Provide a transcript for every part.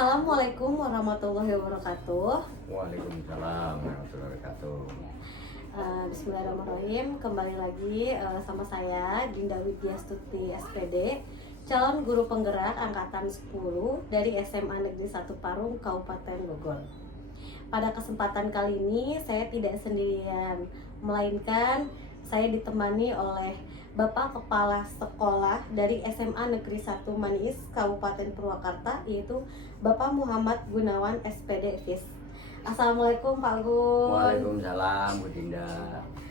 Assalamualaikum warahmatullahi wabarakatuh. Waalaikumsalam warahmatullahi wabarakatuh. Bismillahirrahmanirrahim. Kembali lagi sama saya Dinda Widyastuti SPD, calon guru penggerak angkatan 10 dari SMA Negeri 1 Parung, Kabupaten Bogor. Pada kesempatan kali ini saya tidak sendirian, melainkan saya ditemani oleh Bapak Kepala Sekolah dari SMA Negeri 1 Manis, Kabupaten Purwakarta, yaitu Bapak Muhammad Gunawan SPD FIS. Assalamualaikum Pak Gun. Waalaikumsalam Bu Dinda.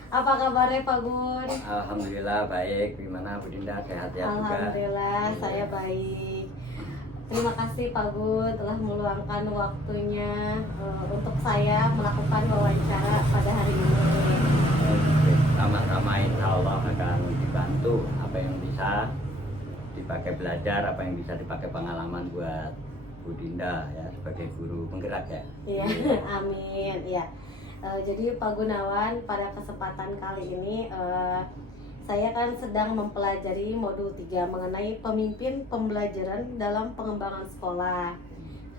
Apa kabarnya Pak Gun? Alhamdulillah baik. Gimana Bu Dinda, sehat-sehat juga? Alhamdulillah saya baik. Terima kasih Pak Gun telah meluangkan waktunya untuk saya melakukan wawancara pada hari ini. Sama-sama insya Allah akan dibantu apa yang bisa dipakai belajar, apa yang bisa dipakai pengalaman buat Bu Dinda ya sebagai guru penggerak ya. Iya, amin. Ya. Jadi Pak Gunawan, pada kesempatan kali ini saya kan sedang mempelajari modul 3 mengenai pemimpin pembelajaran dalam pengembangan sekolah.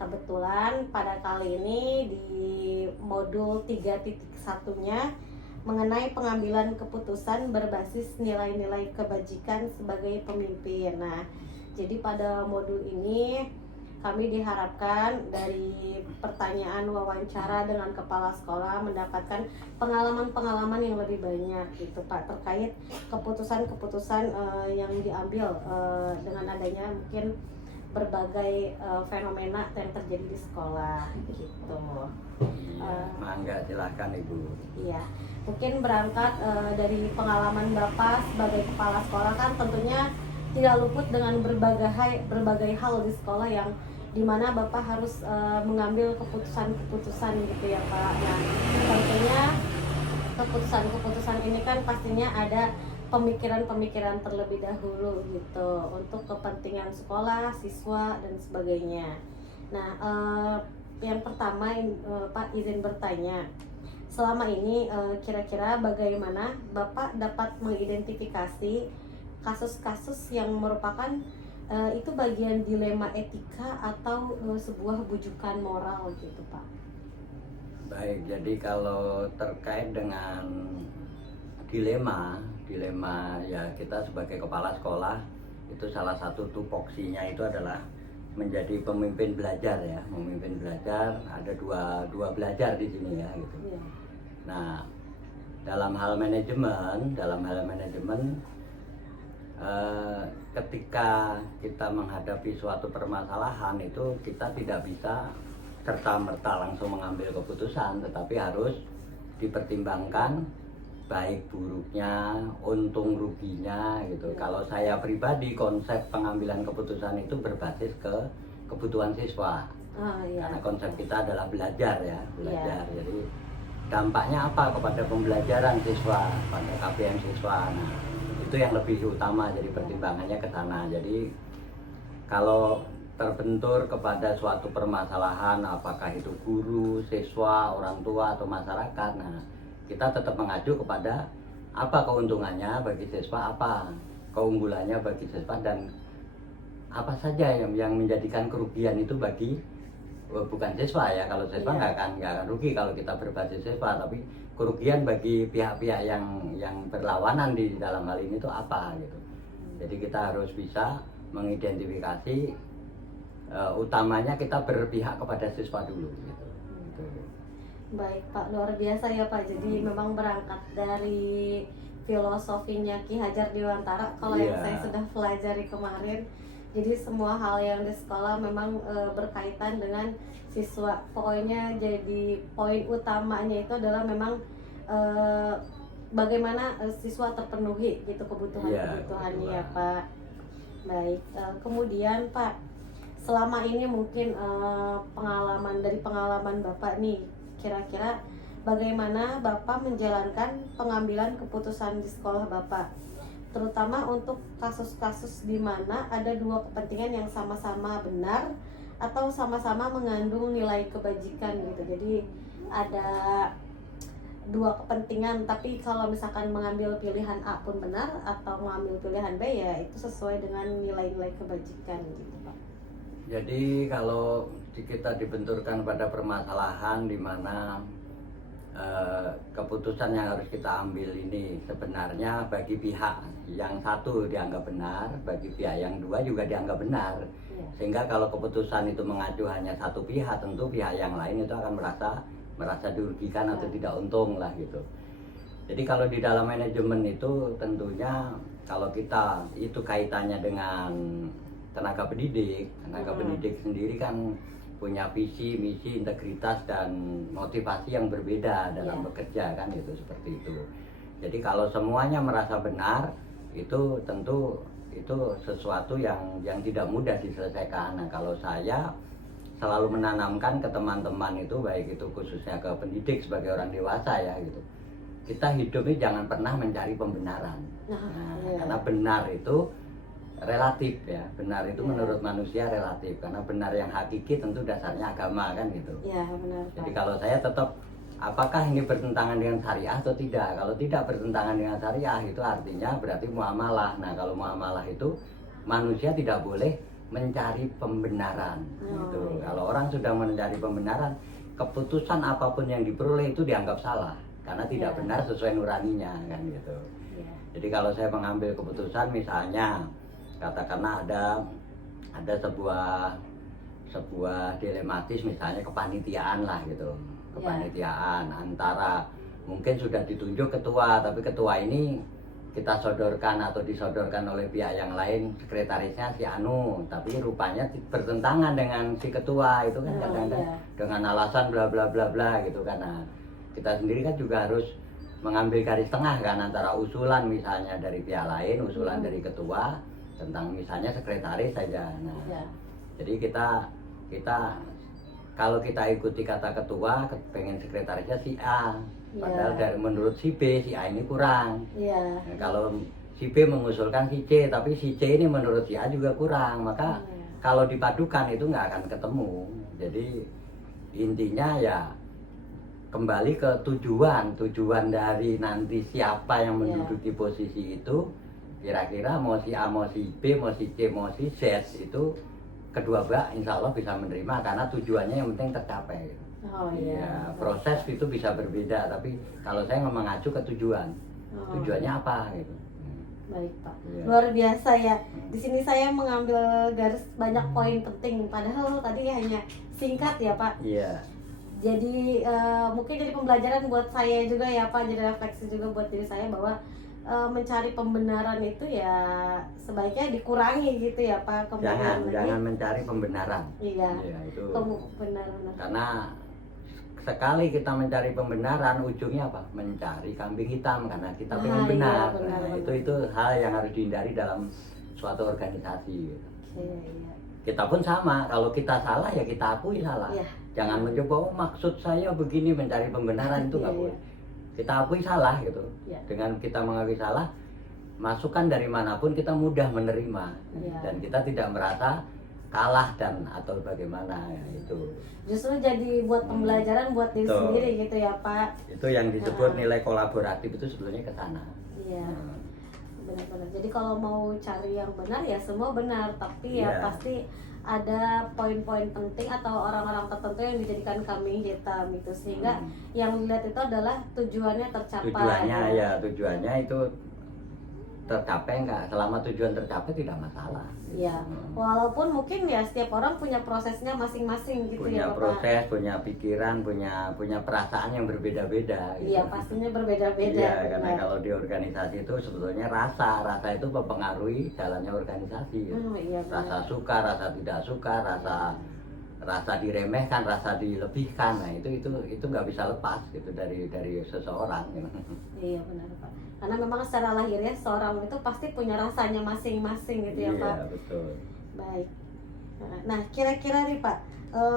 Kebetulan pada kali ini di modul 3.1-nya mengenai pengambilan keputusan berbasis nilai-nilai kebajikan sebagai pemimpin. Nah, jadi pada modul ini kami diharapkan dari pertanyaan wawancara dengan kepala sekolah mendapatkan pengalaman-pengalaman yang lebih banyak gitu Pak, terkait keputusan-keputusan yang diambil dengan adanya mungkin berbagai fenomena yang terjadi di sekolah gitu. Mangga silahkan Ibu. Iya, mungkin berangkat dari pengalaman Bapak sebagai kepala sekolah, kan tentunya tidak luput dengan berbagai hal di sekolah yang dimana Bapak harus mengambil keputusan-keputusan gitu ya Pak. Nah, tentunya keputusan-keputusan ini kan pastinya ada pemikiran-pemikiran terlebih dahulu gitu untuk kepentingan sekolah, siswa dan sebagainya. Nah, yang pertama Pak izin bertanya, selama ini kira-kira bagaimana Bapak dapat mengidentifikasi kasus-kasus yang merupakan itu bagian dilema etika atau sebuah bujukan moral gitu Pak? Baik, jadi kalau terkait dengan dilema ya, kita sebagai kepala sekolah itu salah satu tupoksinya itu adalah menjadi pemimpin belajar ya. Memimpin belajar ada dua belajar di sini ya gitu. Yeah. Nah, dalam hal manajemen ketika kita menghadapi suatu permasalahan itu kita tidak bisa serta-merta langsung mengambil keputusan, tetapi harus dipertimbangkan baik buruknya, untung ruginya gitu. Kalau saya pribadi, konsep pengambilan keputusan itu berbasis ke kebutuhan siswa. Iya. Karena konsep kita adalah belajar ya, belajar. Iya. Jadi dampaknya apa kepada pembelajaran siswa, pada KPM siswa. Nah, itu yang lebih utama, jadi pertimbangannya ke sana. Jadi kalau terbentur kepada suatu permasalahan, apakah itu guru, siswa, orang tua atau masyarakat, nah kita tetap mengacu kepada apa keuntungannya bagi siswa, apa keunggulannya bagi siswa, dan apa saja yang menjadikan kerugian itu bagi bukan siswa ya. Kalau siswa nggak akan rugi kalau kita berbasis siswa, tapi kerugian bagi pihak-pihak yang berlawanan di dalam hal ini itu apa gitu. Jadi kita harus bisa mengidentifikasi utamanya kita berpihak kepada siswa dulu gitu. Baik Pak, luar biasa ya Pak. Jadi memang berangkat dari filosofinya Ki Hajar Dewantara kalau yang saya sudah pelajari kemarin. Jadi semua hal yang di sekolah memang berkaitan dengan siswa. Pokoknya jadi poin utamanya itu adalah memang bagaimana siswa terpenuhi gitu kebutuhannya ya Pak. Baik, kemudian Pak, selama ini mungkin pengalaman Bapak nih, kira-kira bagaimana Bapak menjalankan pengambilan keputusan di sekolah Bapak, terutama untuk kasus-kasus di mana ada dua kepentingan yang sama-sama benar atau sama-sama mengandung nilai kebajikan gitu. Jadi ada dua kepentingan, tapi kalau misalkan mengambil pilihan A pun benar atau mengambil pilihan B ya itu sesuai dengan nilai-nilai kebajikan gitu Pak. Jadi kalau kita dibenturkan pada permasalahan di mana keputusan yang harus kita ambil ini sebenarnya bagi pihak yang satu dianggap benar, bagi pihak yang dua juga dianggap benar. Iya. Sehingga kalau keputusan itu mengacu hanya satu pihak, tentu pihak yang lain itu akan merasa dirugikan atau tidak untung lah gitu. Jadi kalau di dalam manajemen itu tentunya kalau kita itu kaitannya dengan tenaga pendidik sendiri kan punya visi, misi, integritas dan motivasi yang berbeda dalam bekerja kan itu seperti itu. Jadi kalau semuanya merasa benar itu tentu itu sesuatu yang tidak mudah diselesaikan. Nah, kalau saya selalu menanamkan ke teman-teman itu baik itu khususnya ke pendidik sebagai orang dewasa ya gitu. Kita hidup ini jangan pernah mencari pembenaran. Karena benar itu relatif ya, benar itu menurut manusia relatif karena benar yang hakiki tentu dasarnya agama kan gitu. Iya benar. Jadi kalau saya tetap apakah ini bertentangan dengan syariah atau tidak? Kalau tidak bertentangan dengan syariah itu artinya berarti muamalah. Nah kalau muamalah itu manusia tidak boleh mencari pembenaran. Gitu. Kalau orang sudah mencari pembenaran, keputusan apapun yang diperoleh itu dianggap salah karena tidak benar sesuai nuraninya kan gitu. Jadi kalau saya mengambil keputusan misalnya katakanlah ada sebuah dilematis misalnya kepanitiaan lah gitu, kepanitiaan antara mungkin sudah ditunjuk ketua tapi ketua ini kita sodorkan atau disodorkan oleh pihak yang lain sekretarisnya si Anu tapi rupanya bertentangan dengan si ketua itu kan kadang-kadang dengan alasan bla bla bla bla gitu karena kita sendiri kan juga harus mengambil garis tengah kan antara usulan misalnya dari pihak lain, usulan dari ketua tentang misalnya sekretaris saja. Nah, jadi kita kalau kita ikuti kata ketua, pengen sekretarisnya si A, padahal dari menurut si B, si A ini kurang. Nah, kalau si B mengusulkan si C, tapi si C ini menurut si A juga kurang, maka kalau dipadukan itu nggak akan ketemu. Jadi intinya ya kembali ke tujuan dari nanti siapa yang menduduki posisi itu. Kira-kira mau si A, mau si B, mau si C, mau si Z itu kedua belah insya Allah bisa menerima karena tujuannya yang penting tercapai. Proses itu bisa berbeda tapi kalau saya mengacu ke tujuan, tujuannya apa gitu. Baik Pak, luar biasa ya. Di sini saya mengambil garis banyak poin penting padahal tadi hanya singkat ya Pak. Iya. Jadi mungkin jadi pembelajaran buat saya juga ya Pak, jadi refleksi juga buat diri saya bahwa mencari pembenaran itu ya sebaiknya dikurangi gitu ya Pak. Jangan mencari pembenaran. Iya. Itu. Benar. Karena sekali kita mencari pembenaran ujungnya apa? Mencari kambing hitam karena kita ingin benar. Itu hal yang harus dihindari dalam suatu organisasi. Kita pun sama, kalau kita salah ya kita akui salah. Jangan mencoba maksud saya begini mencari pembenaran itu nggak boleh. Kita akui salah gitu. Dengan kita mengakui salah, masukan dari manapun kita mudah menerima dan kita tidak merasa kalah dan atau bagaimana ya, itu. Justru jadi buat pembelajaran buat diri sendiri gitu ya Pak. Itu yang disebut nilai kolaboratif itu sebetulnya ke sana. Iya. Benar-benar. Jadi kalau mau cari yang benar ya semua benar, tapi ya pasti ada poin-poin penting atau orang-orang tertentu yang dijadikan kambing hitam itu sehingga yang dilihat itu adalah tujuannya tercapai. Tujuannya itu tercapai enggak? Selama tujuan tercapai tidak masalah. Iya. Walaupun mungkin ya setiap orang punya prosesnya masing-masing gitu punya ya Bapak. Proses, punya pikiran, punya perasaan yang berbeda-beda. Gitu. Iya pastinya berbeda-beda. Iya, karena kalau di organisasi itu sebetulnya rasa itu mempengaruhi jalannya organisasi. Gitu. Rasa suka, rasa tidak suka, rasa diremehkan, rasa dilebihkan, nah itu nggak bisa lepas gitu dari seseorang. Gitu. Iya benar Pak. Karena memang secara lahirnya seorang itu pasti punya rasanya masing-masing gitu ya Pak. Iya betul. Baik. Nah kira-kira nih Pak,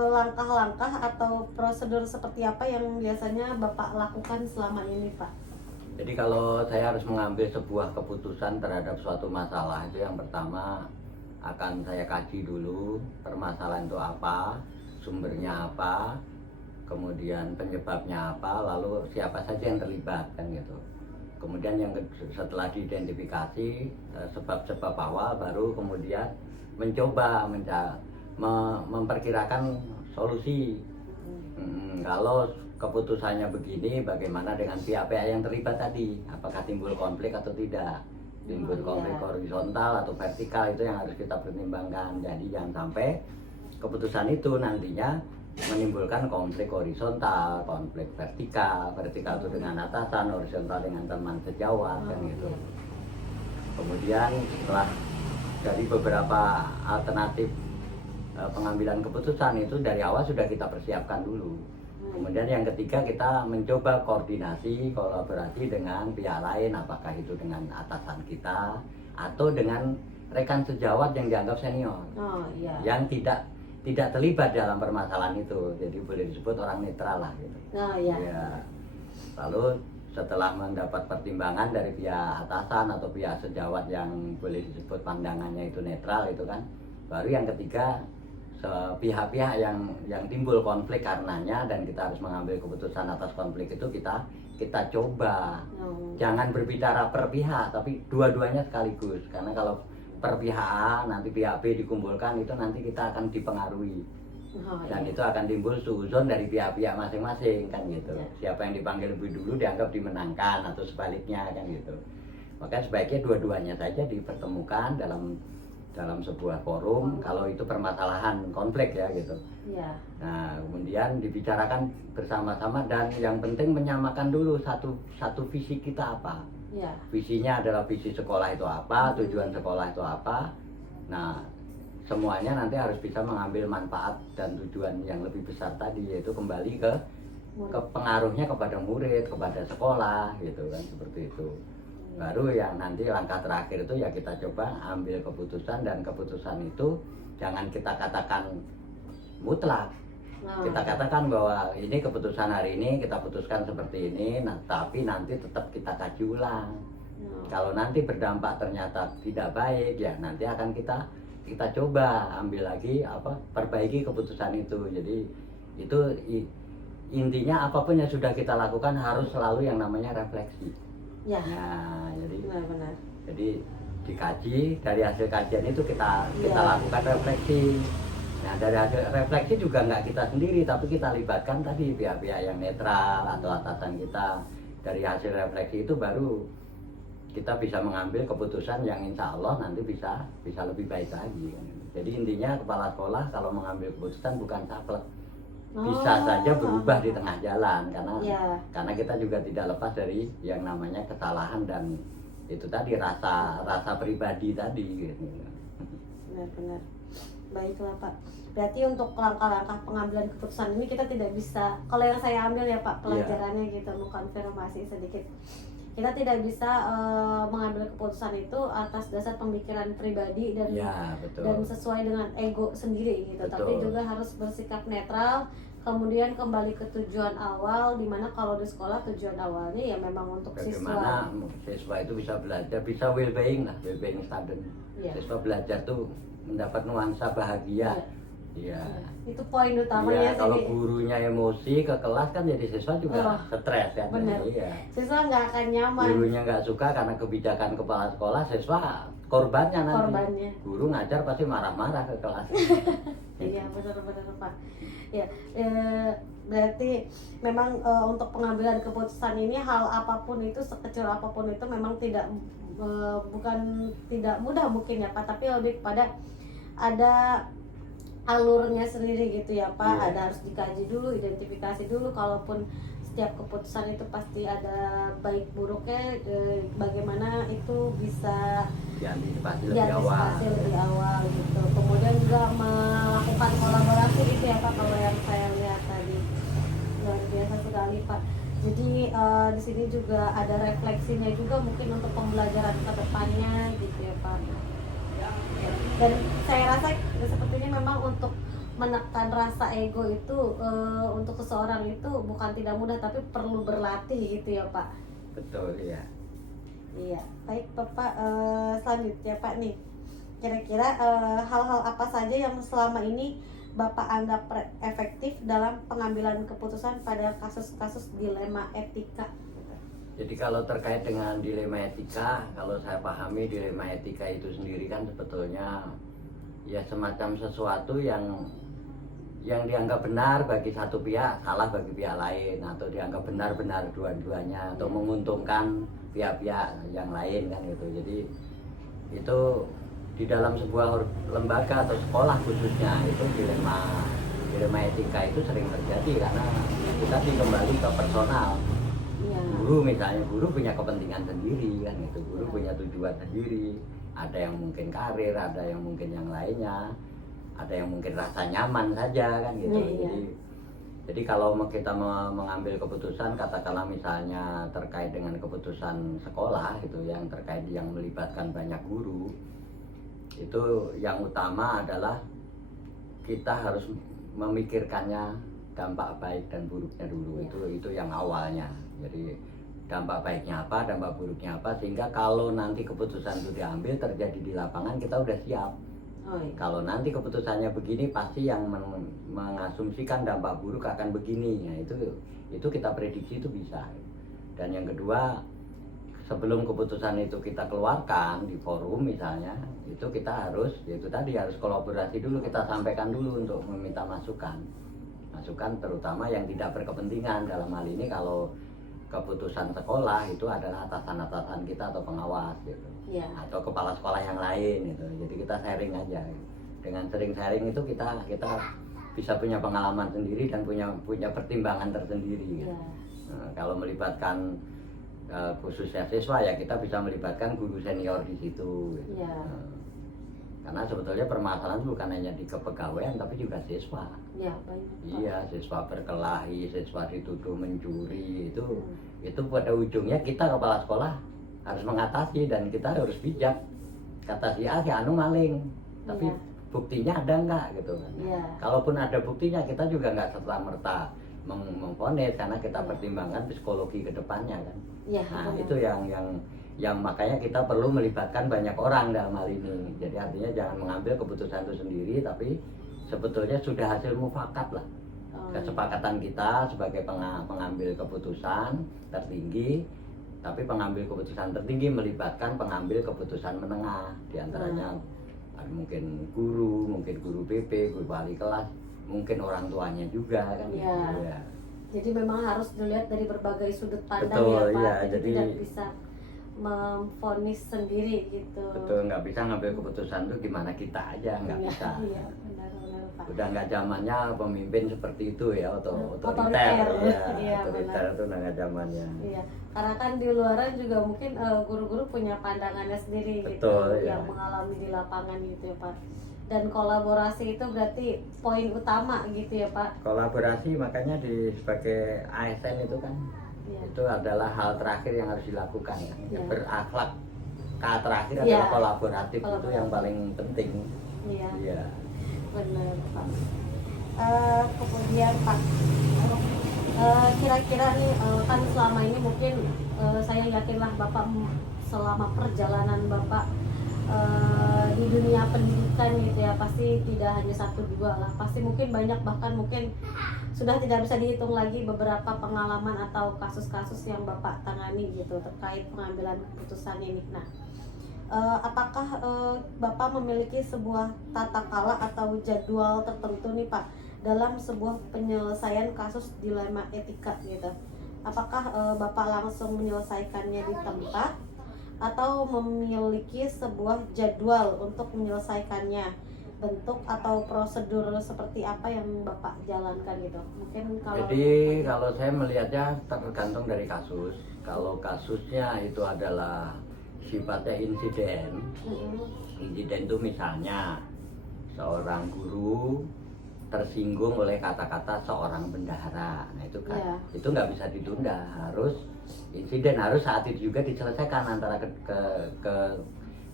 langkah-langkah atau prosedur seperti apa yang biasanya Bapak lakukan selama ini Pak? Jadi kalau saya harus mengambil sebuah keputusan terhadap suatu masalah itu yang pertama akan saya kaji dulu permasalahan itu apa, sumbernya apa, kemudian penyebabnya apa, lalu siapa saja yang terlibat kan gitu. Kemudian yang setelah diidentifikasi sebab-sebab awal baru kemudian mencoba memperkirakan solusi. Kalau keputusannya begini, bagaimana dengan pihak-pihak yang terlibat tadi? Apakah timbul konflik atau tidak? Timbul konflik horizontal atau vertikal, itu yang harus kita pertimbangkan. Jadi jangan sampai keputusan itu nantinya menimbulkan konflik horizontal, konflik vertikal. Vertikal itu dengan atasan, horizontal dengan teman sejawat, kan gitu. Kemudian setelah dari beberapa alternatif pengambilan keputusan itu dari awal sudah kita persiapkan dulu. Kemudian yang ketiga, kita mencoba koordinasi, kolaborasi dengan pihak lain, apakah itu dengan atasan kita atau dengan rekan sejawat yang dianggap senior, yang tidak terlibat dalam permasalahan itu. Jadi boleh disebut orang netral lah gitu. Ya. Lalu setelah mendapat pertimbangan dari pihak atasan atau pihak sejawat yang boleh disebut pandangannya itu netral itu kan, baru yang ketiga, pihak-pihak yang timbul konflik karenanya dan kita harus mengambil keputusan atas konflik itu, kita coba jangan berbicara per pihak tapi dua-duanya sekaligus, karena kalau per pihak A nanti pihak B dikumpulkan, itu nanti kita akan dipengaruhi dan itu akan timbul suzon dari pihak-pihak masing-masing kan gitu. Siapa yang dipanggil lebih dulu dianggap dimenangkan atau sebaliknya kan gitu. Maka sebaiknya dua-duanya saja dipertemukan dalam sebuah forum kalau itu permasalahan konflik ya gitu. Nah, kemudian dibicarakan bersama-sama dan yang penting menyamakan dulu satu visi kita apa. Visinya adalah visi sekolah itu apa, tujuan sekolah itu apa. Nah, semuanya nanti harus bisa mengambil manfaat dan tujuan yang lebih besar tadi, yaitu kembali ke pengaruhnya kepada murid, kepada sekolah gitu kan, seperti itu. Baru yang nanti langkah terakhir itu ya kita coba ambil keputusan, dan keputusan itu jangan kita katakan mutlak. Kita katakan bahwa ini keputusan hari ini kita putuskan seperti ini, tapi nanti tetap kita kaji ulang. Kalau nanti berdampak ternyata tidak baik, ya nanti akan kita coba ambil lagi perbaiki keputusan itu. Jadi itu intinya apapun yang sudah kita lakukan harus selalu yang namanya refleksi. Nah, jadi benar. Jadi dikaji, dari hasil kajian itu kita lakukan refleksi. Nah, dari hasil refleksi juga nggak kita sendiri, tapi kita libatkan tadi pihak-pihak yang netral atau atasan kita. Dari hasil refleksi itu baru kita bisa mengambil keputusan yang insya Allah nanti bisa lebih baik lagi. Jadi intinya kepala sekolah kalau mengambil keputusan bukan saklek. Bisa saja berubah di tengah jalan karena kita juga tidak lepas dari yang namanya kesalahan dan itu tadi rasa pribadi tadi gitu. Benar. Baiklah Pak. Berarti untuk langkah-langkah pengambilan keputusan ini kita tidak bisa, kalau yang saya ambil ya Pak pelajarannya gitu, mau konfirmasi sedikit. Kita tidak bisa mengambil keputusan itu atas dasar pemikiran pribadi dan sesuai dengan ego sendiri gitu. Betul. Tapi juga harus bersikap netral, kemudian kembali ke tujuan awal, dimana kalau di sekolah tujuan awalnya ya memang untuk bagaimana siswa itu bisa belajar, bisa well-being student. Siswa belajar tuh mendapat nuansa bahagia. Itu poin utamanya. Kalau gurunya emosi ke kelas kan jadi siswa juga stres kan. Siswa nggak akan nyaman. Gurunya nggak suka karena kebijakan kepala sekolah, siswa korbannya nanti. Guru ngajar pasti marah-marah ke kelas. Iya benar Pak. Berarti memang untuk pengambilan keputusan ini hal apapun itu, sekecil apapun itu memang bukan tidak mudah mungkin ya Pak, tapi lebih kepada ada alurnya sendiri gitu ya Pak. Ada harus dikaji dulu, identifikasi dulu, kalaupun setiap keputusan itu pasti ada baik buruknya, bagaimana itu bisa diantisipasi lebih awal gitu. Kemudian juga melakukan kolaborasi gitu ya Pak, kalau yang saya lihat tadi luar biasa sekali Pak. Jadi di sini juga ada refleksinya juga mungkin untuk pembelajaran ke depannya gitu ya Pak. Dan saya rasa sepertinya memang untuk menekan rasa ego itu untuk seseorang itu bukan tidak mudah, tapi perlu berlatih gitu ya Pak. Betul ya. Iya, baik Bapak, selanjutnya Pak nih, kira-kira hal-hal apa saja yang selama ini Bapak anggap efektif dalam pengambilan keputusan pada kasus-kasus dilema etika? Jadi kalau terkait dengan dilema etika, kalau saya pahami dilema etika itu sendiri kan sebetulnya ya semacam sesuatu yang dianggap benar bagi satu pihak, salah bagi pihak lain, atau dianggap benar-benar dua-duanya, atau menguntungkan pihak-pihak yang lain kan gitu. Jadi itu di dalam sebuah lembaga atau sekolah khususnya itu dilema etika itu sering terjadi karena kita kembali ke personal. Iya. Guru misalnya, guru punya kepentingan sendiri kan gitu, guru punya tujuan sendiri, ada yang mungkin karir, ada yang mungkin yang lainnya, ada yang mungkin rasa nyaman saja kan gitu. Iya. Jadi kalau kita mengambil keputusan, katakanlah misalnya terkait dengan keputusan sekolah itu yang terkait yang melibatkan banyak guru, itu yang utama adalah kita harus memikirkannya dampak baik dan buruknya dulu. Itu yang awalnya. Jadi dampak baiknya apa, dampak buruknya apa, sehingga kalau nanti keputusan itu diambil terjadi di lapangan kita udah siap. Kalau nanti keputusannya begini, pasti yang mengasumsikan dampak buruk akan begini. Nah, itu kita prediksi itu bisa. Dan yang kedua, sebelum keputusan itu kita keluarkan di forum misalnya, itu kita harus, yaitu tadi harus kolaborasi dulu, kita sampaikan dulu untuk meminta masukan terutama yang tidak berkepentingan. Dalam hal ini kalau keputusan sekolah itu adalah atasan-atasan kita atau pengawas gitu, atau kepala sekolah yang lain gitu. Jadi kita sharing aja. Dengan sering sharing itu kita bisa punya pengalaman sendiri dan punya pertimbangan tersendiri gitu. Nah, kalau melibatkan khususnya siswa ya kita bisa melibatkan guru senior di situ gitu. Karena sebetulnya permasalahan bukan hanya di kepegawaian tapi juga siswa. Iya, siswa berkelahi, siswa dituduh mencuri, itu pada ujungnya kita kepala sekolah harus mengatasi dan kita harus bijak. Kata si A, si Anu maling, tapi buktinya ada enggak gitu kan. Kalaupun ada buktinya kita juga enggak serta-merta memvonis karena kita pertimbangkan psikologi ke depannya kan. Nah, itu yang makanya kita perlu melibatkan banyak orang dalam hal ini. Jadi artinya jangan mengambil keputusan itu sendiri, tapi sebetulnya sudah hasil mufakat lah. Kesepakatan kita sebagai pengambil keputusan tertinggi, tapi pengambil keputusan tertinggi melibatkan pengambil keputusan menengah. Di antaranya mungkin guru BP, guru wali kelas, mungkin orang tuanya juga kan. Ya. Jadi memang harus dilihat dari berbagai sudut pandang. Betul, ya Pak. jadi tidak bisa memvonis sendiri gitu. Betul, nggak bisa ngambil keputusan itu gimana kita aja, nggak bisa. Iya, benar Pak. Udah nggak zamannya pemimpin seperti itu ya, otoriter Iya, otoriter itu udah nggak zamannya. Iya, karena kan di luaran juga mungkin guru-guru punya pandangannya sendiri. Betul, gitu, yang mengalami di lapangan gitu ya Pak. Dan kolaborasi itu berarti poin utama gitu ya Pak. Kolaborasi makanya sebagai ASN itu kan itu adalah hal terakhir yang harus dilakukan kan. Berakhlak terakhir adalah kolaboratif. Itu yang paling penting. Iya. Benar Pak. Kemudian Pak, kira-kira nih kan selama ini mungkin saya yakinlah Bapak selama perjalanan Bapak di dunia pendidikan gitu ya, pasti tidak hanya 1-2 lah, pasti mungkin banyak, bahkan mungkin sudah tidak bisa dihitung lagi beberapa pengalaman atau kasus-kasus yang Bapak tangani gitu terkait pengambilan keputusan ini. Nah, apakah Bapak memiliki sebuah tata kala atau jadwal tertentu nih Pak dalam sebuah penyelesaian kasus dilema etika gitu? Apakah Bapak langsung menyelesaikannya di tempat atau memiliki sebuah jadwal untuk menyelesaikannya? Bentuk atau prosedur seperti apa yang Bapak jalankan gitu? Mungkin kalau saya melihatnya tergantung dari kasus. Kalau kasusnya itu adalah sifatnya insiden itu misalnya seorang guru tersinggung oleh kata-kata seorang bendahara, nah itu kan itu nggak bisa ditunda, harus insiden, harus saat itu juga diselesaikan antara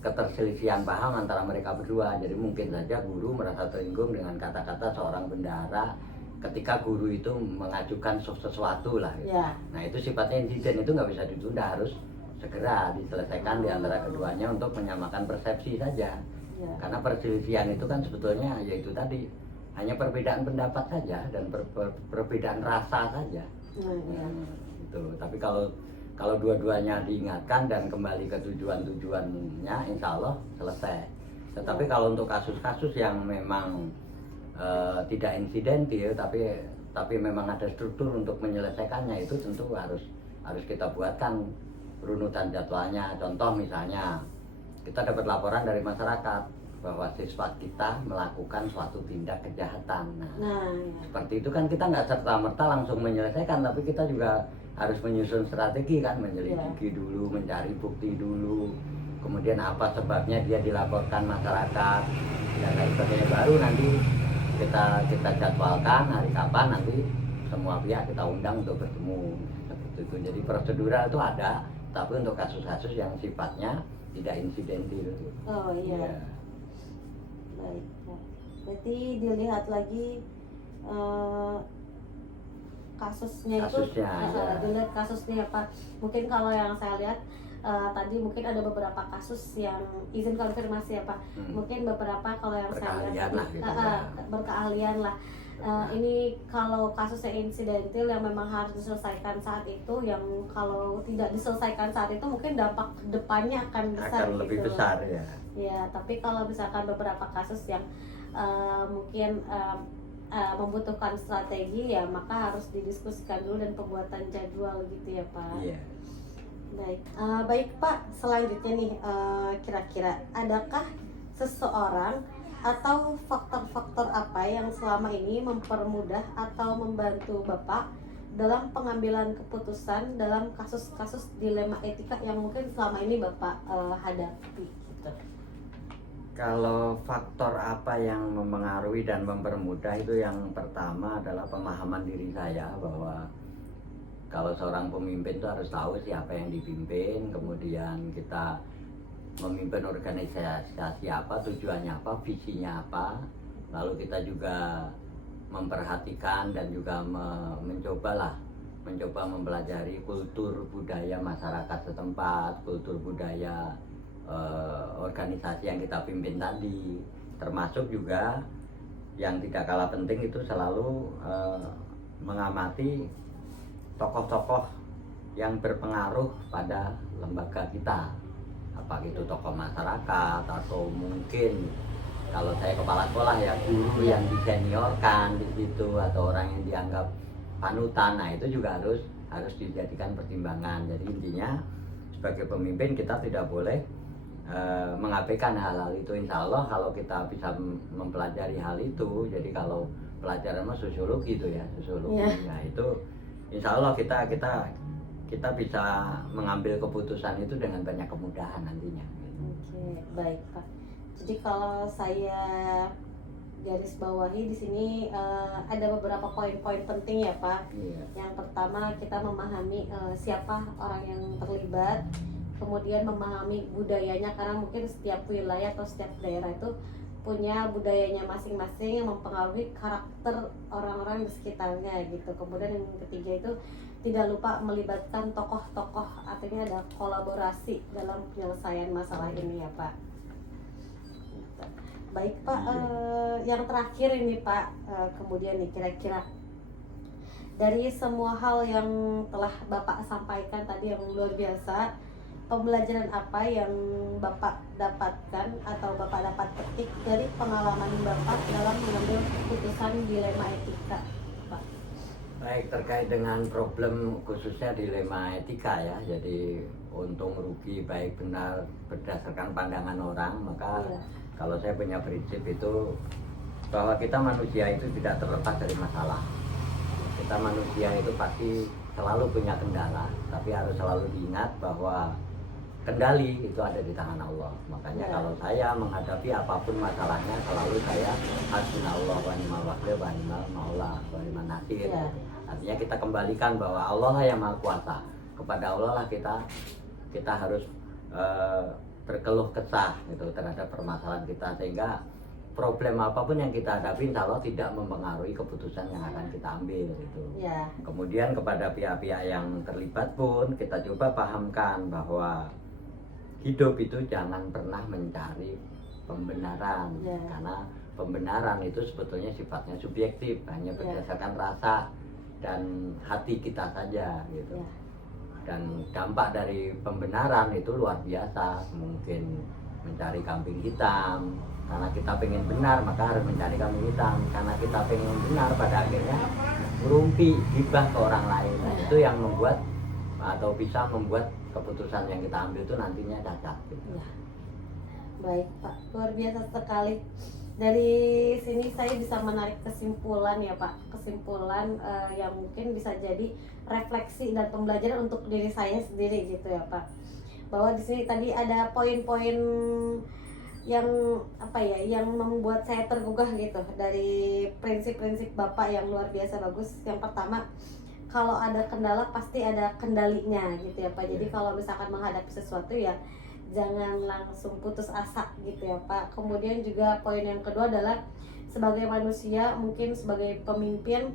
keterselisihan paham antara mereka berdua. Jadi mungkin saja guru merasa tersinggung dengan kata-kata seorang bendahara ketika guru itu mengajukan sesuatu lah gitu. Nah itu sifatnya insiden, itu nggak bisa ditunda, harus segera diselesaikan di antara keduanya untuk menyamakan persepsi saja. Karena perselisihan itu kan sebetulnya yaitu tadi hanya perbedaan pendapat saja dan perbedaan rasa saja. Itu. Tapi kalau dua-duanya diingatkan dan kembali ke tujuannya, insya Allah selesai. Tetapi kalau untuk kasus-kasus yang memang tidak insidentil tapi memang ada struktur untuk menyelesaikannya, itu tentu harus kita buatkan runutan jadwalnya. Contoh misalnya kita dapat laporan dari masyarakat bahwa siswa kita melakukan suatu tindak kejahatan. Ya. Seperti itu kan kita nggak serta-merta langsung menyelesaikan, tapi kita juga harus menyusun strategi kan, menyelidiki dulu, mencari bukti dulu, kemudian apa sebabnya dia dilaporkan masyarakat dan lain sebagainya, baru nanti kita jadwalkan hari kapan nanti semua pihak kita undang untuk bertemu seperti itu. Jadi prosedural itu ada, tapi untuk kasus-kasus yang sifatnya tidak insidentil. Oh iya. Ya. Baik. Berarti dilihat lagi kasusnya itu, ya. dilihat kasusnya Pak. Mungkin kalau yang saya lihat tadi mungkin ada beberapa kasus yang izin konfirmasi ya Pak. Mungkin beberapa kalau yang saya lihat gitu ya. Berkeahlian lah. Ini kalau kasusnya insidentil yang memang harus diselesaikan saat itu, yang kalau tidak diselesaikan saat itu mungkin dampak depannya akan besar. Akan lebih gitu besar ya. Ya, tapi kalau misalkan beberapa kasus yang mungkin membutuhkan strategi, ya maka harus didiskusikan dulu dan pembuatan jadwal gitu ya Pak. Iya. Baik, baik Pak. Selanjutnya nih, kira-kira adakah seseorang atau faktor-faktor apa yang selama ini mempermudah atau membantu Bapak dalam pengambilan keputusan dalam kasus-kasus dilema etika yang mungkin selama ini Bapak hadapi? Gitu. Kalau faktor apa yang mempengaruhi dan mempermudah, itu yang pertama adalah pemahaman diri saya bahwa kalau seorang pemimpin itu harus tahu siapa yang dipimpin, kemudian kita memimpin organisasi apa, tujuannya apa, visinya apa, lalu kita juga memperhatikan dan juga mencoba mempelajari kultur budaya masyarakat setempat, kultur budaya organisasi yang kita pimpin tadi, termasuk juga yang tidak kalah penting itu selalu mengamati tokoh-tokoh yang berpengaruh pada lembaga kita, apa itu tokoh masyarakat atau mungkin kalau saya kepala sekolah ya guru yang diseniorkan di situ atau orang yang dianggap panutan. Nah itu juga harus dijadikan pertimbangan. Jadi intinya sebagai pemimpin kita tidak boleh mengabaikan hal-hal itu. Insya Allah kalau kita bisa mempelajari hal itu, jadi kalau pelajaran sosiologi itu ya, nah itu insya Allah kita bisa mengambil keputusan itu dengan banyak kemudahan nantinya. Oke, baik Pak. Jadi kalau saya garis bawahi di sini ada beberapa poin-poin penting ya Pak. Iya. Yang pertama kita memahami siapa orang yang terlibat, kemudian memahami budayanya, karena mungkin setiap wilayah atau setiap daerah itu punya budayanya masing-masing yang mempengaruhi karakter orang-orang di sekitarnya gitu. Kemudian yang ketiga itu tidak lupa melibatkan tokoh-tokoh, artinya ada kolaborasi dalam penyelesaian masalah ini ya Pak. Baik Pak, yang terakhir ini Pak, kemudian nih kira-kira dari semua hal yang telah Bapak sampaikan tadi yang luar biasa, pembelajaran apa yang Bapak dapatkan atau Bapak dapat petik dari pengalaman Bapak dalam mengambil keputusan dilema etika, Pak? Baik, terkait dengan problem khususnya dilema etika ya, jadi untung rugi baik benar berdasarkan pandangan orang, maka kalau saya punya prinsip itu bahwa kita manusia itu tidak terlepas dari masalah. Kita manusia itu pasti selalu punya kendala, tapi harus selalu diingat bahwa kendali itu ada di tangan Allah. Makanya kalau saya menghadapi apapun masalahnya, selalu saya hasbunallah wa ni'mal wakil wa ni'mal maula wa ni'man nasir. Artinya kita kembalikan bahwa Allah lah yang Maha Kuasa. Kepada Allah lah kita harus berkeluh kesah gitu terhadap permasalahan kita, sehingga problem apapun yang kita hadapi insya Allah tidak mempengaruhi keputusan yang akan kita ambil gitu. Kemudian kepada pihak-pihak yang terlibat pun kita coba pahamkan bahwa hidup itu jangan pernah mencari pembenaran, karena pembenaran itu sebetulnya sifatnya subjektif, hanya berdasarkan rasa dan hati kita saja gitu. Dan dampak dari pembenaran itu luar biasa, mungkin mencari kambing hitam. Karena kita pengen benar maka harus mencari kambing hitam. Karena kita pengen benar pada akhirnya merumpi hibah ke orang lain. Nah, itu yang membuat atau bisa membuat keputusan yang kita ambil itu nantinya cacat gitu. Ya. Baik Pak, luar biasa sekali. Dari sini saya bisa menarik kesimpulan ya Pak, kesimpulan yang mungkin bisa jadi refleksi dan pembelajaran untuk diri saya sendiri gitu ya Pak. Bahwa di sini tadi ada poin-poin yang apa ya, yang membuat saya tergugah gitu dari prinsip-prinsip Bapak yang luar biasa bagus. Yang pertama, kalau ada kendala pasti ada kendalinya gitu ya Pak. Jadi kalau misalkan menghadapi sesuatu ya jangan langsung putus asa gitu ya Pak. Kemudian juga poin yang kedua adalah sebagai manusia, mungkin sebagai pemimpin,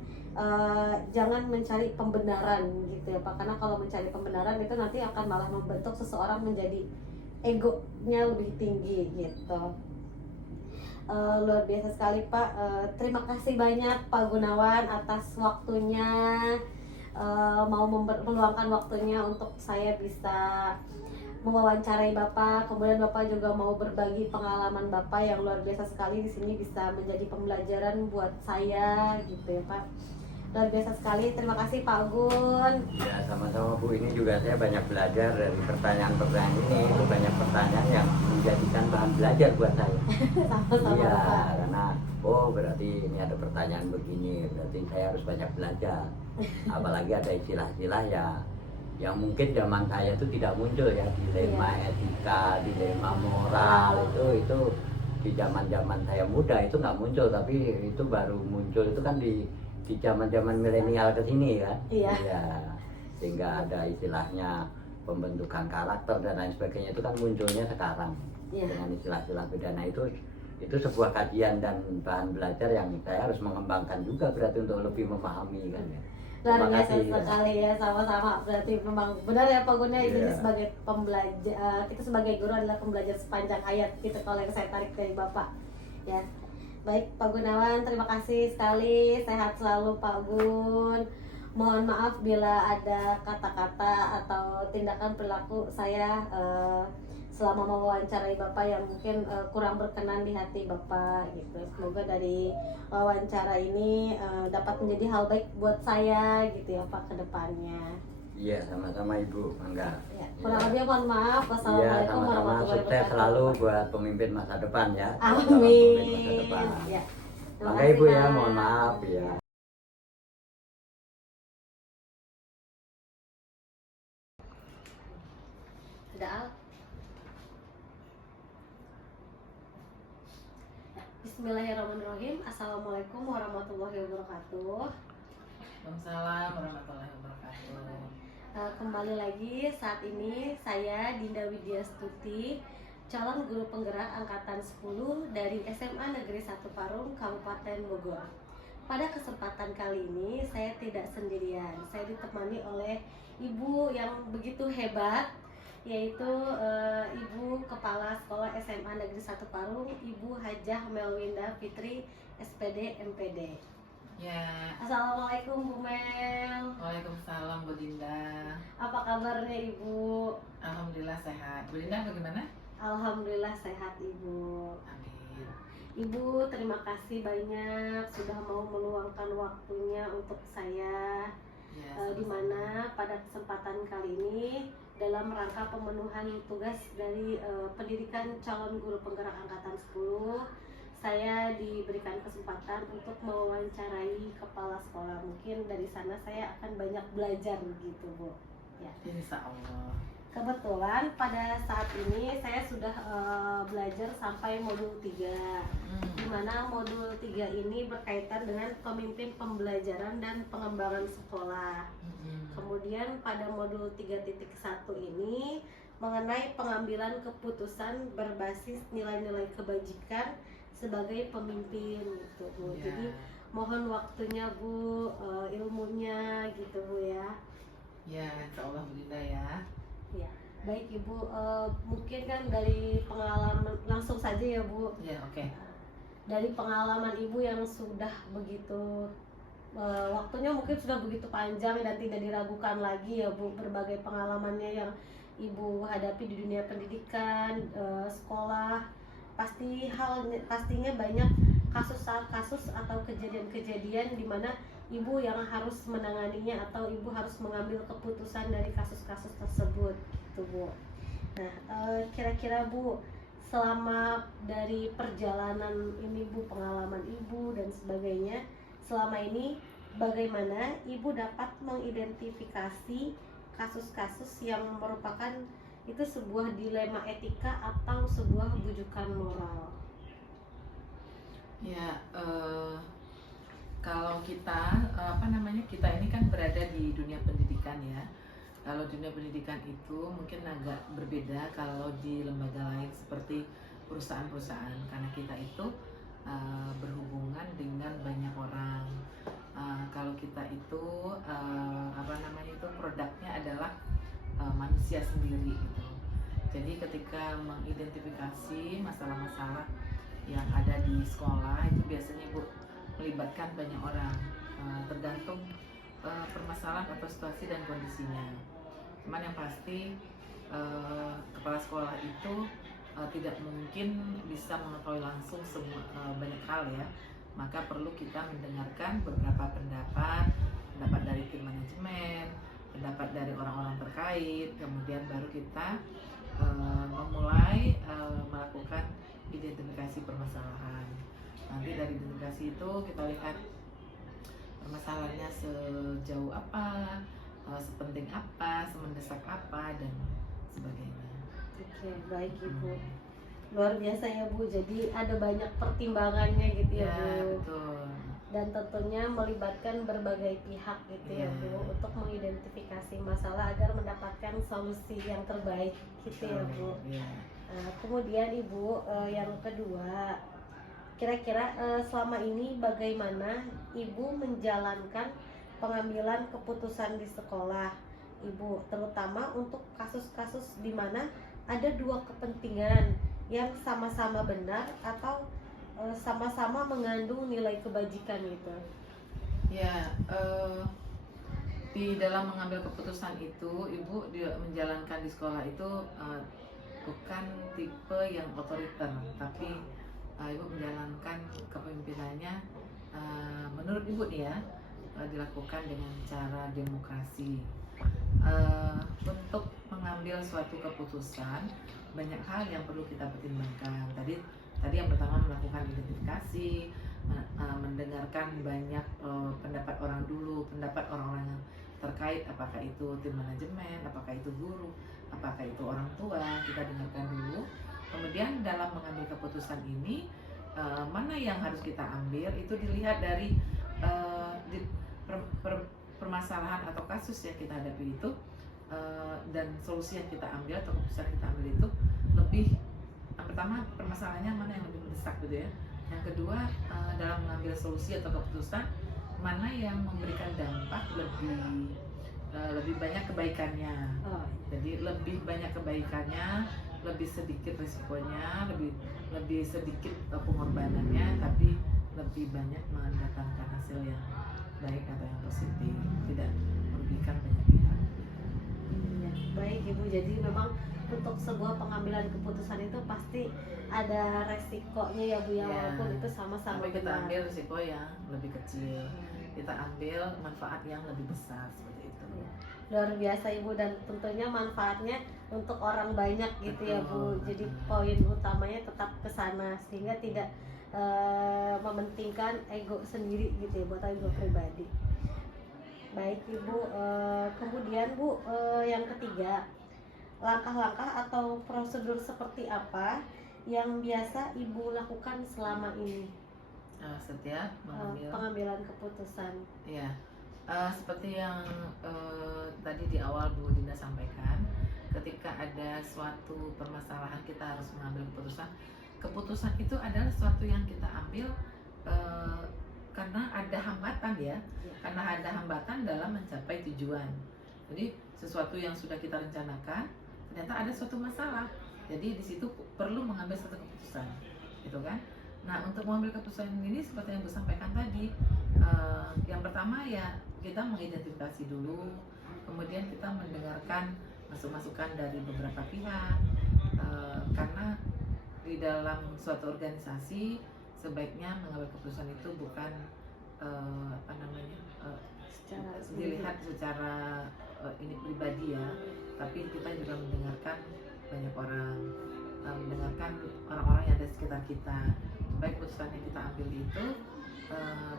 jangan mencari pembenaran gitu ya Pak. Karena kalau mencari pembenaran itu nanti akan malah membentuk seseorang menjadi egonya lebih tinggi gitu. Luar biasa sekali Pak. Terima kasih banyak Pak Gunawan atas waktunya, mau meluangkan waktunya untuk saya bisa mewawancarai Bapak. Kemudian Bapak juga mau berbagi pengalaman Bapak yang luar biasa sekali. Di sini bisa menjadi pembelajaran buat saya gitu ya Pak. Luar biasa sekali. Terima kasih Pak Gun. Ya sama-sama Bu, ini juga saya banyak belajar dari pertanyaan-pertanyaan ini. Itu banyak pertanyaan yang menjadikan bahan belajar buat saya. Sama-sama Iya, Bapak. karena oh berarti ini ada pertanyaan begini, berarti saya harus banyak belajar. Apalagi ada istilah-istilah ya yang mungkin zaman saya itu tidak muncul ya, dilema etika, dilema moral itu di zaman-zaman saya muda itu nggak muncul, tapi itu baru muncul itu kan di zaman-zaman milenial ke sini kan. Iya. Ya, sehingga ada istilahnya pembentukan karakter dan lain sebagainya itu kan munculnya sekarang. Iya. Dengan istilah-istilah beda. Nah itu sebuah kajian dan bahan belajar yang saya harus mengembangkan juga berarti untuk lebih memahami kan ya. Luar Terima biasa kasih, sekali ya, sama-sama. Berarti memang benar ya Pak Guna, Iya. jadi sebagai pembelajar, kita sebagai guru adalah pembelajar sepanjang hayat gitu kalau yang saya tarik dari Bapak ya. Baik Pak Gunawan, terima kasih sekali, sehat selalu Pak Gun. Mohon maaf bila ada kata-kata atau tindakan perilaku saya selama mewawancarai Bapak yang mungkin kurang berkenan di hati Bapak gitu. Semoga dari wawancara ini dapat menjadi hal baik buat saya gitu ya Pak ke depannya. Iya, sama-sama Ibu, Mangga. Ya, kurang lebih mohon maaf. Iya, Wassalamualaikum sama-sama, warahmatullahi sukses wabarakatuh. selalu buat pemimpin masa depan ya. Amin. Pemimpin masa depan. Ya. Terima Mangga kasih, Ibu ya, Kak. mohon maaf ya. Ada Al. Bismillahirrahmanirrahim. Assalamualaikum warahmatullahi wabarakatuh. Waalaikumsalam warahmatullahi wabarakatuh. Kembali lagi saat ini saya Dinda Widya Stuti, calon guru penggerak angkatan 10 dari SMA Negeri 1 Parung, Kabupaten Bogor. Pada kesempatan kali ini saya tidak sendirian. Saya ditemani oleh ibu yang begitu hebat, yaitu Ibu Kepala Sekolah SMA Negeri 1 Parung, Ibu Hajah Melwinda Fitri, SPD MPD. Ya, Assalamualaikum Bu Mel. waalaikumsalam Bu Dinda. Apa kabarnya Ibu? Alhamdulillah sehat. Bu Dinda bagaimana? Alhamdulillah sehat Ibu. Amin. Ibu terima kasih banyak sudah mau meluangkan waktunya untuk saya, Ya, di mana pada kesempatan kali ini dalam rangka pemenuhan tugas dari pendidikan calon guru penggerak angkatan 10, saya diberikan kesempatan untuk mewawancarai kepala sekolah. Mungkin dari sana saya akan banyak belajar gitu Bu ya. Insya Allah. Kebetulan pada saat ini saya sudah belajar sampai modul 3, di mana modul 3 ini berkaitan dengan pemimpin pembelajaran dan pengembangan sekolah. Kemudian pada modul 3.1 ini mengenai pengambilan keputusan berbasis nilai-nilai kebajikan sebagai pemimpin gitu Bu. Ya. Jadi mohon waktunya Bu, ilmunya gitu Bu ya. Ya, insya Allah Bu Dinda ya. Ya, baik Ibu, mungkin kan dari pengalaman langsung saja ya Bu. Ya, oke. Dari pengalaman Ibu yang sudah begitu waktunya mungkin sudah begitu panjang dan tidak diragukan lagi ya Bu, berbagai pengalamannya yang ibu hadapi di dunia pendidikan, sekolah, pastinya banyak kasus-kasus atau kejadian-kejadian di mana ibu yang harus menanganinya atau ibu harus mengambil keputusan dari kasus-kasus tersebut, gitu Bu. Nah, kira-kira Bu, selama dari perjalanan ini Bu, pengalaman ibu dan sebagainya, selama ini bagaimana ibu dapat mengidentifikasi kasus-kasus yang merupakan itu sebuah dilema etika atau sebuah bujukan moral? Ya, kalau kita kita ini kan berada di dunia pendidikan ya. Kalau dunia pendidikan itu mungkin agak berbeda kalau di lembaga lain seperti perusahaan-perusahaan, karena kita itu berhubungan dengan banyak orang. Kalau kita itu produknya adalah manusia sendiri gitu. Jadi ketika mengidentifikasi masalah-masalah yang ada di sekolah itu biasanya Ibu melibatkan banyak orang, tergantung permasalahan atau situasi dan kondisinya. Cuman yang pasti kepala sekolah itu tidak mungkin bisa mengetahui langsung semua banyak hal ya. Maka perlu kita mendengarkan beberapa pendapat dari tim manajemen, pendapat dari orang-orang terkait, kemudian baru kita memulai melakukan identifikasi permasalahan. Nanti dari identifikasi itu kita lihat permasalahannya sejauh apa, sepenting apa, semendesak apa, dan sebagainya. Oke, baik Ibu. Luar biasa ya Bu, jadi ada banyak pertimbangannya gitu ya Bu. Betul. Dan tentunya melibatkan berbagai pihak gitu ya Bu, untuk mengidentifikasi masalah agar mendapatkan solusi yang terbaik gitu ya Bu. Nah, kemudian Ibu, yang kedua, kira-kira selama ini bagaimana Ibu menjalankan pengambilan keputusan di sekolah Ibu, terutama untuk kasus-kasus di mana ada dua kepentingan yang sama-sama benar atau sama-sama mengandung nilai kebajikan gitu. Ya, di dalam mengambil keputusan itu, Ibu menjalankan di sekolah itu bukan tipe yang otoriter, tapi Ibu menjalankan kepemimpinannya menurut Ibu nih ya, dilakukan dengan cara demokrasi. Untuk mengambil suatu keputusan banyak hal yang perlu kita pertimbangkan. Tadi yang pertama melakukan identifikasi, mendengarkan banyak pendapat orang dulu, pendapat orang-orang yang terkait, apakah itu tim manajemen, apakah itu guru, apakah itu orang tua, kita dengarkan dulu. Kemudian dalam mengambil keputusan ini, mana yang harus kita ambil itu dilihat dari permasalahan atau kasus yang kita hadapi itu, dan solusi yang kita ambil atau keputusan yang kita ambil itu lebih, yang pertama permasalahannya mana yang lebih mendesak gitu ya. Yang kedua, dalam mengambil solusi atau keputusan mana yang memberikan dampak lebih banyak kebaikannya. Jadi lebih banyak kebaikannya, lebih sedikit risikonya, lebih sedikit pengorbanannya, tapi lebih banyak mendatangkan hasil yang baik atau yang positif, tidak merugikan banyak pihak. Iya, baik Ibu. Jadi memang untuk sebuah pengambilan keputusan itu pasti ada resikonya ya Bu ya, walaupun itu sama-sama tapi kita benar. ambil risiko yang lebih kecil, kita ambil manfaat yang lebih besar seperti itu. Luar biasa Ibu, dan tentunya manfaatnya untuk orang banyak gitu ya Bu. Jadi poin utamanya tetap ke sana sehingga tidak mementingkan ego sendiri gitu ya, buat ego pribadi. Baik Ibu, kemudian Bu, yang ketiga, langkah-langkah atau prosedur seperti apa yang biasa Ibu lakukan selama ini Setiap mengambil pengambilan keputusan? Ya, seperti yang tadi di awal Bu Dinda sampaikan, ketika ada suatu permasalahan kita harus mengambil keputusan. Keputusan itu adalah sesuatu yang kita ambil karena ada hambatan ya, karena ada hambatan dalam mencapai tujuan. Jadi sesuatu yang sudah kita rencanakan ternyata ada suatu masalah. Jadi di situ perlu mengambil satu keputusan, gitu kan? Nah, untuk mengambil keputusan ini seperti yang Bu sampaikan tadi, yang pertama ya kita mengidentifikasi dulu, kemudian kita mendengarkan masukan dari beberapa pihak, karena di dalam suatu organisasi sebaiknya mengambil keputusan itu bukan dilihat secara ini pribadi ya, tapi kita juga mendengarkan banyak orang, mendengarkan orang-orang yang ada di sekitar kita, supaya keputusan yang kita ambil itu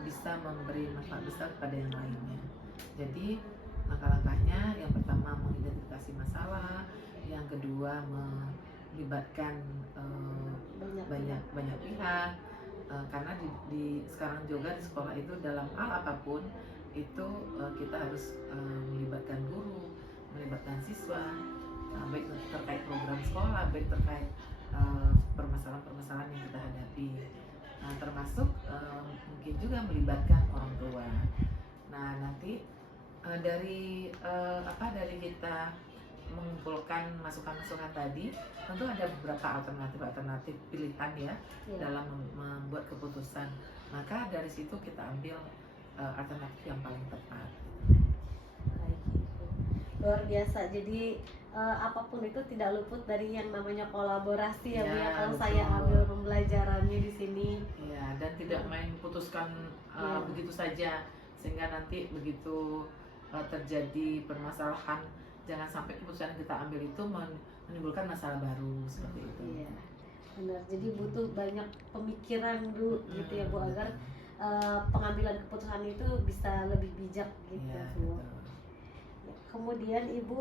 bisa memberi manfaat besar kepada yang lainnya. Jadi langkah-langkahnya yang pertama mengidentifikasi masalah, yang kedua melibatkan banyak pihak, karena di sekarang juga di sekolah itu dalam hal apapun itu kita harus melibatkan guru, melibatkan siswa, baik terkait program sekolah, baik terkait permasalahan-permasalahan yang kita hadapi. Nah, termasuk mungkin juga melibatkan orang tua. Nah, nanti dari kita mengumpulkan masukan-masukan tadi, tentu ada beberapa alternatif pilihan ya dalam membuat keputusan. Maka dari situ kita ambil alternatif yang paling tepat. Baik, Ibu. Luar biasa. Jadi apapun itu tidak luput dari yang namanya kolaborasi ya, Bu ya. Kalau betul. saya ambil pembelajarannya di sini. Ya, dan tidak main putuskan begitu saja, sehingga nanti begitu terjadi permasalahan, jangan sampai keputusan yang kita ambil itu menimbulkan masalah baru seperti itu. Iya, benar. Jadi butuh banyak pemikiran dulu gitu ya, Bu, agar pengambilan keputusan itu bisa lebih bijak gitu, Ya, Bu. betul. Ya, kemudian Ibu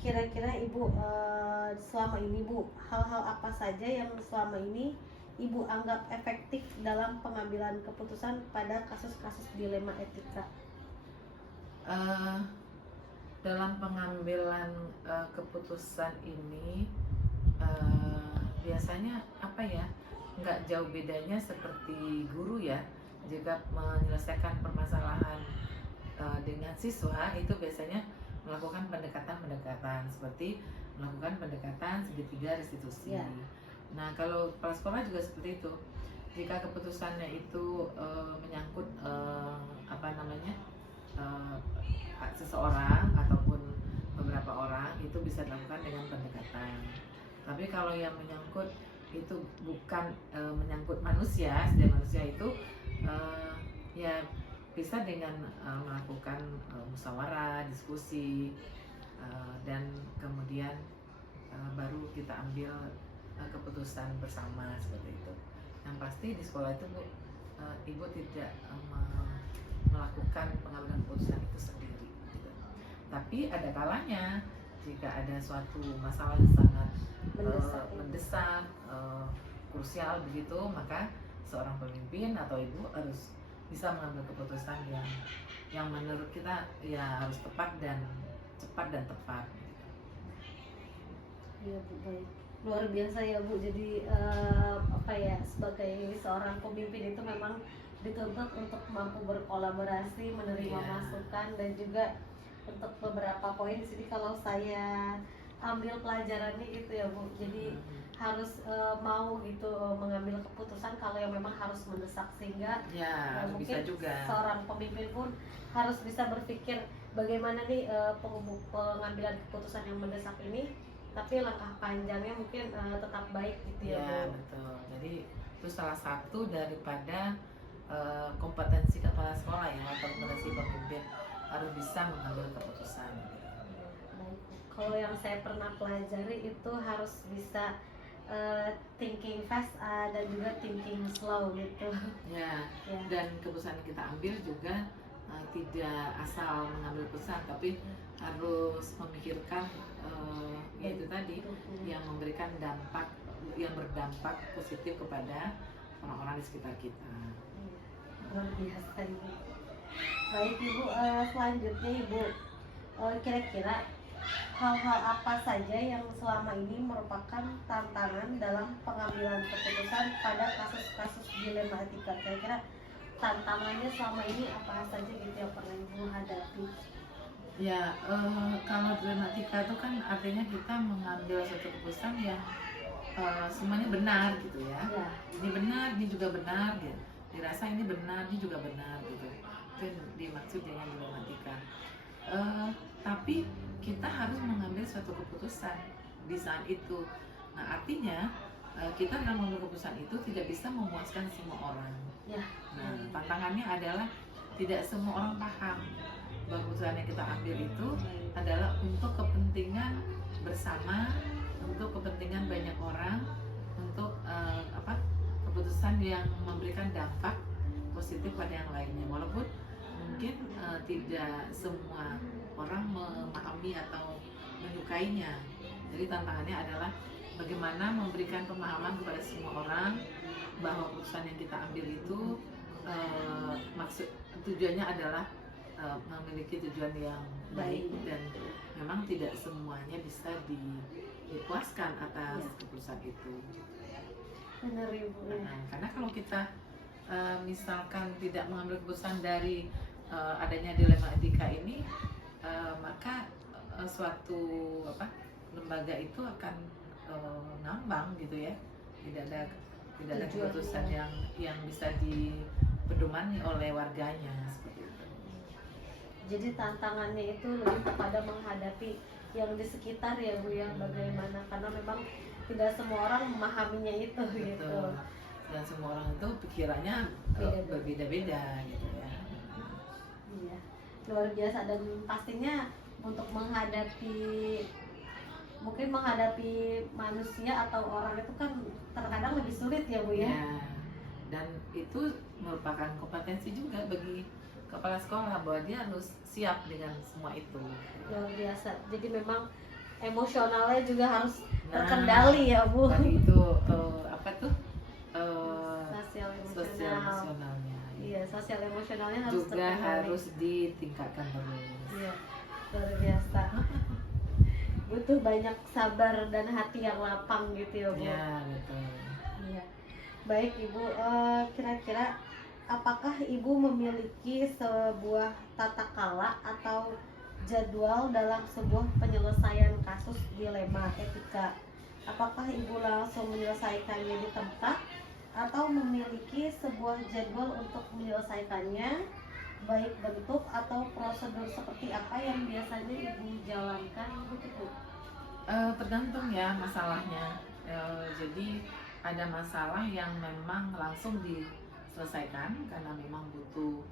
kira-kira Ibu selama ini, Bu, hal-hal apa saja yang selama ini Ibu anggap efektif dalam pengambilan keputusan pada kasus-kasus dilema etika? Dalam pengambilan keputusan ini biasanya apa ya, nggak jauh bedanya seperti guru ya, jika menyelesaikan permasalahan dengan siswa itu biasanya melakukan pendekatan seperti melakukan pendekatan segitiga restitusi. Ya. Nah, kalau kepala sekolah juga seperti itu. Jika keputusannya itu menyangkut seseorang ataupun beberapa orang, itu bisa dilakukan dengan pendekatan. Tapi kalau yang menyangkut itu bukan menyangkut manusia, setiap manusia itu ya bisa dengan melakukan musyawarah, diskusi, dan kemudian baru kita ambil keputusan bersama seperti itu. Yang pasti di sekolah itu Bu, Ibu tidak melakukan pengambilan keputusan itu sendiri gitu. Tapi ada kalanya jika ada suatu masalah yang sangat mendesak, krusial begitu, maka seorang pemimpin atau ibu harus bisa mengambil keputusan yang menurut kita ya harus tepat dan cepat dan tepat. Iya, Bu, baik. Luar biasa ya, Bu. Jadi sebagai seorang pemimpin itu memang dituntut untuk mampu berkolaborasi, menerima masukan, dan juga untuk beberapa poin di sini kalau saya ambil pelajarannya itu ya, Bu. Jadi harus mau gitu mengambil keputusan kalau yang memang harus mendesak, sehingga mungkin bisa juga seorang pemimpin pun harus bisa berpikir bagaimana nih pengambilan keputusan yang mendesak ini, tapi langkah panjangnya mungkin tetap baik gitu ya, Bu. Betul. Jadi itu salah satu daripada kompetensi kepala sekolah ya, atau kompetensi pemimpin harus bisa mengambil keputusan. Baik. Kalau yang saya pernah pelajari itu harus bisa thinking fast dan juga thinking slow gitu. Ya. Dan keputusan yang kita ambil juga tidak asal mengambil keputusan, tapi harus memikirkan yaitu tadi yang memberikan dampak, yang berdampak positif kepada orang-orang di sekitar kita. Luar biasa, Ibu. Baik, Ibu, selanjutnya Ibu, kira-kira hal-hal apa saja yang selama ini merupakan tantangan dalam pengambilan keputusan pada kasus-kasus dilema etika? Kira-kira tantangannya selama ini apa saja gitu yang pernah Ibu hadapi? Ya, kalau dilema etika itu kan artinya kita mengambil suatu keputusan yang semuanya benar gitu ya. Ini benar, ini juga benar gitu. Dirasa ini benar, ini juga benar gitu. Itu yang dimaksud dengan dilema etika. Tapi kita harus mengambil suatu keputusan di saat itu. Nah, artinya kita dalam mengambil keputusan itu tidak bisa memuaskan semua orang. Ya. Nah, tantangannya adalah tidak semua orang paham bahwa keputusan yang kita ambil itu adalah untuk kepentingan bersama, untuk kepentingan banyak orang, untuk keputusan yang memberikan dampak positif pada yang lainnya. Walaupun mungkin tidak semua orang memahami atau menyukainya. Jadi tantangannya adalah bagaimana memberikan pemahaman kepada semua orang bahwa keputusan yang kita ambil itu tujuannya adalah memiliki tujuan yang baik, dan memang tidak semuanya bisa dipuaskan atas keputusan itu. Benar Ibu. Karena kalau kita misalkan tidak mengambil keputusan dari adanya dilema etika ini, maka suatu lembaga itu akan ngambang gitu ya, tidak ada keputusan yang bisa dipedomani oleh warganya seperti itu. Jadi tantangannya itu lebih kepada menghadapi yang di sekitar ya Bu, yang bagaimana, karena memang tidak semua orang memahaminya itu. Betul. Gitu. Dan semua orang itu pikirannya berbeda-beda gitu ya. Iya, luar biasa. Dan pastinya untuk menghadapi manusia atau orang itu kan terkadang lebih sulit ya Bu ya. Dan itu merupakan kompetensi juga bagi kepala sekolah bahwa dia harus siap dengan semua itu. Luar biasa. Jadi memang emosionalnya juga harus terkendali ya Bu. Tadi itu Sosial sosial emosional. emosionalnya. Iya, sosial emosionalnya harus Juga terkendali. harus ditingkatkan terus. Iya, luar biasa. Butuh banyak sabar dan hati yang lapang gitu ya Bu. Ya, betul. Iya. Baik Ibu, kira-kira apakah Ibu memiliki sebuah tata kala atau jadwal dalam sebuah penyelesaian kasus dilema etika? Apakah Ibu langsung menyelesaikannya di tempat atau memiliki sebuah jadwal untuk menyelesaikannya, baik bentuk atau prosedur seperti apa yang biasanya Ibu jalankan begitu? Tergantung ya masalahnya. Jadi ada masalah yang memang langsung diselesaikan karena memang butuh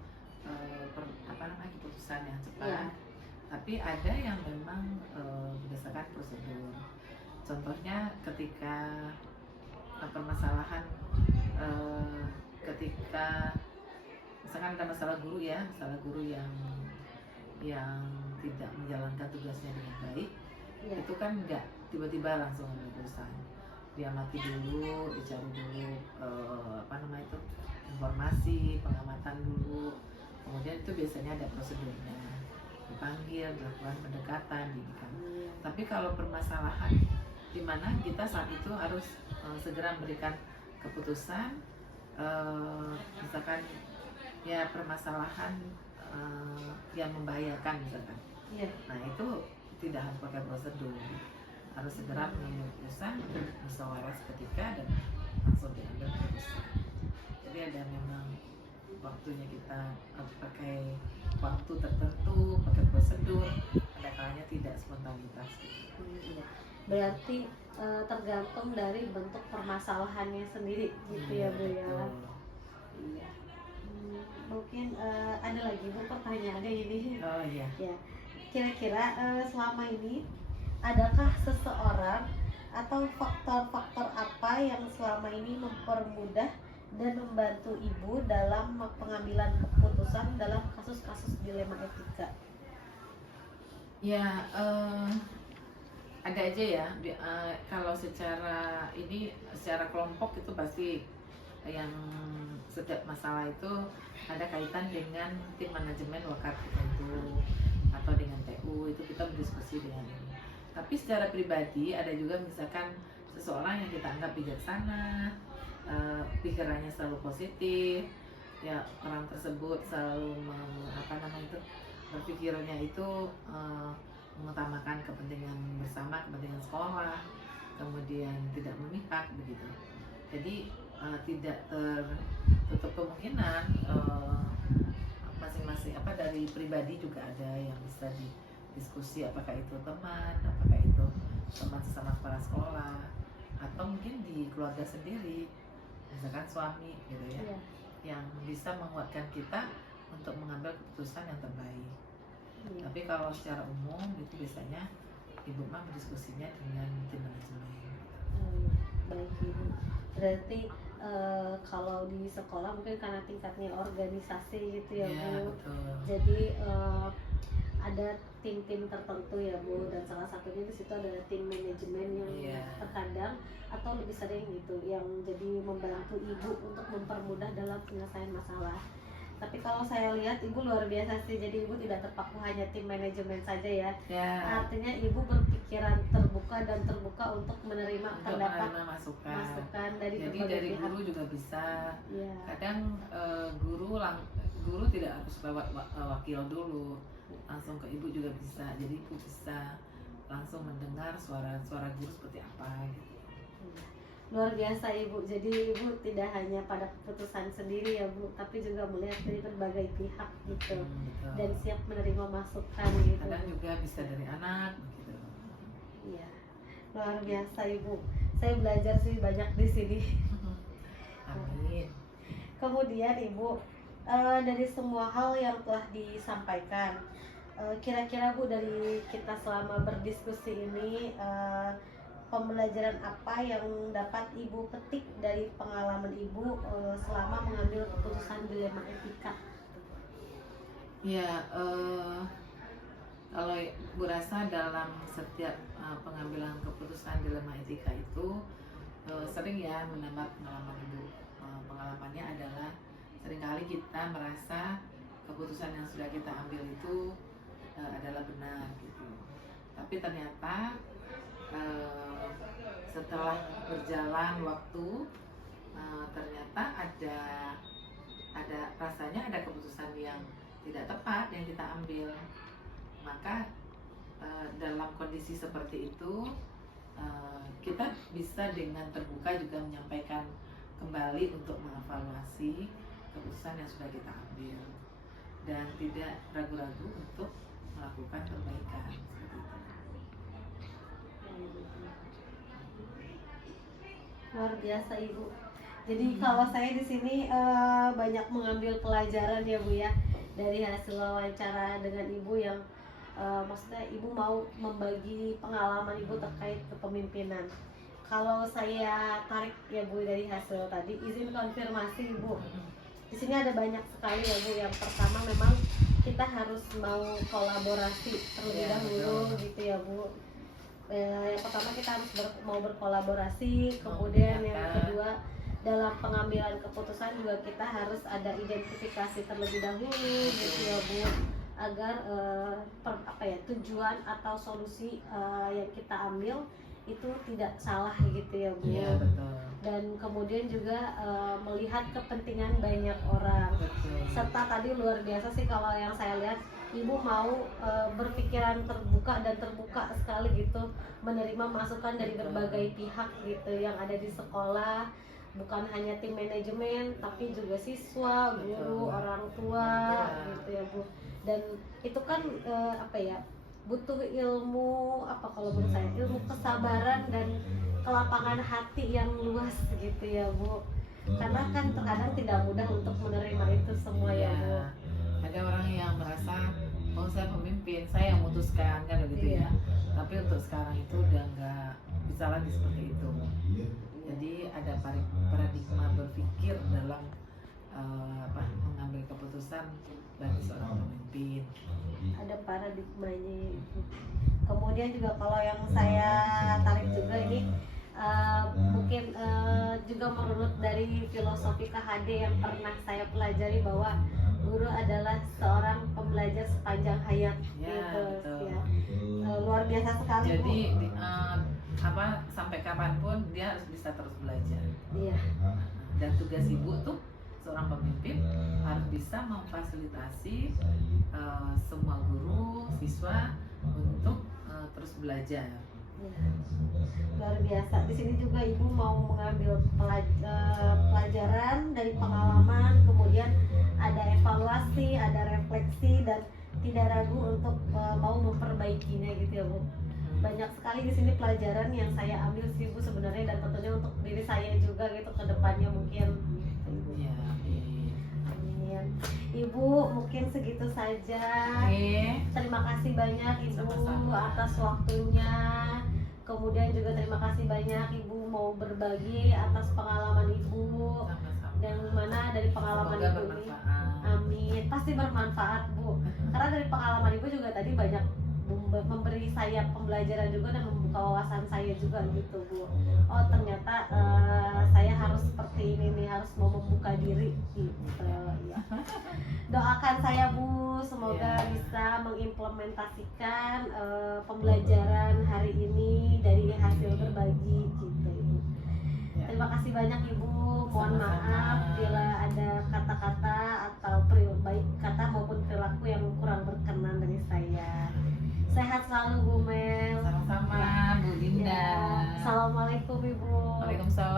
keputusan yang cepat. Ya. Tapi ada yang memang berdasarkan prosedur. Contohnya ketika permasalahan ketika misalkan ada masalah guru yang tidak menjalankan tugasnya dengan baik, Ya. itu kan nggak tiba-tiba langsung ambil keputusan. Dia mati dulu, dicari dulu informasi, pengamatan dulu, kemudian itu biasanya ada prosedurnya, dipanggil, dilakukan pendekatan, didikan. Tapi kalau permasalahan di mana kita saat itu harus segera memberikan keputusan, misalkan ya permasalahan yang membahayakan misalkan. Ya. Nah itu tidak harus pakai prosedur, harus segera mengambil keputusan, musyawarah seketika dan langsung diambil keputusan. Jadi ada memang waktunya kita pakai waktu tertentu, pakai prosedur, ada kalanya tidak spontanitas. Iya. Berarti tergantung dari bentuk permasalahannya sendiri gitu ya Bu ya. Iya. Mungkin ada lagi Bu pertanyaannya ini. Oh iya. Ya. Kira-kira selama ini adakah seseorang atau faktor-faktor apa yang selama ini mempermudah dan membantu Ibu dalam pengambilan keputusan dalam kasus-kasus dilema etika? Ya, ada aja ya. Kalau secara kelompok itu pasti yang setiap masalah itu ada kaitan dengan tim manajemen wakar tertentu atau dengan TU, itu kita berdiskusi dengan ini. Tapi secara pribadi ada juga misalkan seseorang yang kita anggap bijaksana, pikirannya selalu positif, ya orang tersebut selalu berpikirnya itu mengutamakan kepentingan bersama, kepentingan sekolah, kemudian tidak memihak begitu. Jadi tidak tertutup kemungkinan masing-masing dari pribadi juga ada yang bisa didiskusi, apakah itu teman, apakah itu teman sesama kepala sekolah, atau mungkin di keluarga sendiri, misalkan suami gitu ya, Iya. yang bisa menguatkan kita untuk mengambil keputusan yang terbaik. Iya. Tapi kalau secara umum itu biasanya ibu mah berdiskusinya dengan tim manajemen. Baik Ibu. Berarti kalau di sekolah mungkin karena tingkatnya organisasi gitu ya Bu. Betul. Jadi ada tim-tim tertentu ya Bu, dan salah satunya di situ adalah tim manajemen yang Iya. terkadang atau lebih sering gitu yang jadi membantu Ibu untuk mempermudah dalam penyelesaian masalah. Tapi kalau saya lihat Ibu luar biasa sih, jadi Ibu tidak terpaku hanya tim manajemen saja ya. Ya, Artinya Ibu berpikiran terbuka dan terbuka untuk menerima untuk pendapat menerima masukan. masukan dari Jadi berbagai dari pihak. guru juga bisa. Iya. Kadang guru tidak harus lewat wakil dulu, langsung ke ibu juga bisa. Jadi ibu bisa langsung mendengar suara guru seperti apa gitu. Luar biasa Ibu, jadi Ibu tidak hanya pada keputusan sendiri ya Bu, tapi juga melihat dari berbagai pihak gitu Betul. dan siap menerima masukan gitu. Kadang juga bisa dari anak gitu. Iya, luar biasa Ibu, saya belajar sih banyak di sini. Amin. Kemudian Ibu, dari semua hal yang telah disampaikan, kira-kira Bu dari kita selama berdiskusi ini, pembelajaran apa yang dapat Ibu petik dari pengalaman Ibu selama mengambil keputusan dilema etika? Ya, kalau ibu rasa dalam setiap pengambilan keputusan dilema etika itu sering ya menambah pengalaman ibu. Pengalamannya adalah seringkali kita merasa keputusan yang sudah kita ambil itu adalah benar gitu. Tapi ternyata setelah berjalan waktu ternyata rasanya ada keputusan yang tidak tepat yang kita ambil. Maka dalam kondisi seperti itu kita bisa dengan terbuka juga menyampaikan kembali untuk mengevaluasi keputusan yang sudah kita ambil dan tidak ragu-ragu untuk melakukan perbaikan seperti itu. Luar biasa Ibu. Jadi kalau saya di sini banyak mengambil pelajaran ya Bu ya dari hasil wawancara dengan Ibu yang maksudnya Ibu mau membagi pengalaman Ibu terkait kepemimpinan. Kalau saya tarik ya Bu dari hasil tadi, izin konfirmasi Ibu. Di sini ada banyak sekali ya Bu. Yang pertama memang kita harus mau kolaborasi terlebih dahulu gitu ya Bu. Yang pertama kita harus mau berkolaborasi, kemudian yang kedua dalam pengambilan keputusan juga kita harus ada identifikasi terlebih dahulu gitu ya Bu, agar tujuan atau solusi yang kita ambil itu tidak salah gitu ya Bu. Iya, betul. Dan kemudian juga melihat kepentingan banyak orang. Betul. Serta tadi luar biasa sih kalau yang saya lihat Ibu mau berpikiran terbuka dan terbuka sekali gitu menerima masukan dari berbagai pihak gitu yang ada di sekolah, bukan hanya tim manajemen tapi juga siswa, guru, orang tua gitu ya Bu. Dan itu kan butuh ilmu kalau menurut saya ilmu kesabaran dan kelapangan hati yang luas gitu ya Bu. Karena kan terkadang tidak mudah untuk menerima itu semua ya Bu. Ada orang yang merasa oh saya pemimpin, saya yang memutuskan kan begitu ya. Tapi untuk sekarang itu udah nggak bisa lagi seperti itu. Jadi ada paradigma berpikir dalam mengambil keputusan bagi seorang pemimpin. Ada paradigmanya itu. Kemudian juga kalau yang saya tarik juga ini mungkin juga menurut dari filosofi KHD yang pernah saya pelajari bahwa guru adalah seorang pembelajar sepanjang hayat gitu ya. Luar biasa sekali jadi Bu. Sampai kapanpun dia harus bisa terus belajar. Iya. Dan tugas ibu tuh seorang pemimpin harus bisa memfasilitasi semua guru, siswa untuk terus belajar. Ya. Luar biasa. Di sini juga Ibu mau mengambil pelajaran dari pengalaman, kemudian ada evaluasi, ada refleksi dan tidak ragu untuk mau memperbaikinya gitu ya Bu. Banyak sekali di sini pelajaran yang saya ambil sih Bu sebenarnya, dan tentunya untuk diri saya juga gitu ke depannya mungkin. Ya, Amin. Ibu mungkin segitu saja. oke. Terima kasih banyak Ibu Sama-sama. atas waktunya. Kemudian juga terima kasih banyak Ibu mau berbagi atas pengalaman Ibu, Sama-sama. dan mana dari pengalaman Semoga Ibu ini, bermanfaat. amin, pasti bermanfaat Bu. Karena dari pengalaman Ibu juga tadi banyak memberi saya pembelajaran juga dan membuka wawasan saya juga gitu Bu. Oh ternyata saya harus seperti ini nih, harus mau membuka diri gitu ya. Doakan saya Bu, semoga Ya. bisa mengimplementasikan pembelajaran hari ini dari hasil berbagi gitu Ibu. Ya. Terima kasih banyak Ibu. Mohon Sama-sama. maaf bila ada kata-kata atau baik kata maupun perilaku yang kurang berkenan dari saya. Sehat selalu Bu Mel. Sama-sama Bu Dinda. Ya. Assalamualaikum Ibu. Waalaikumsalam.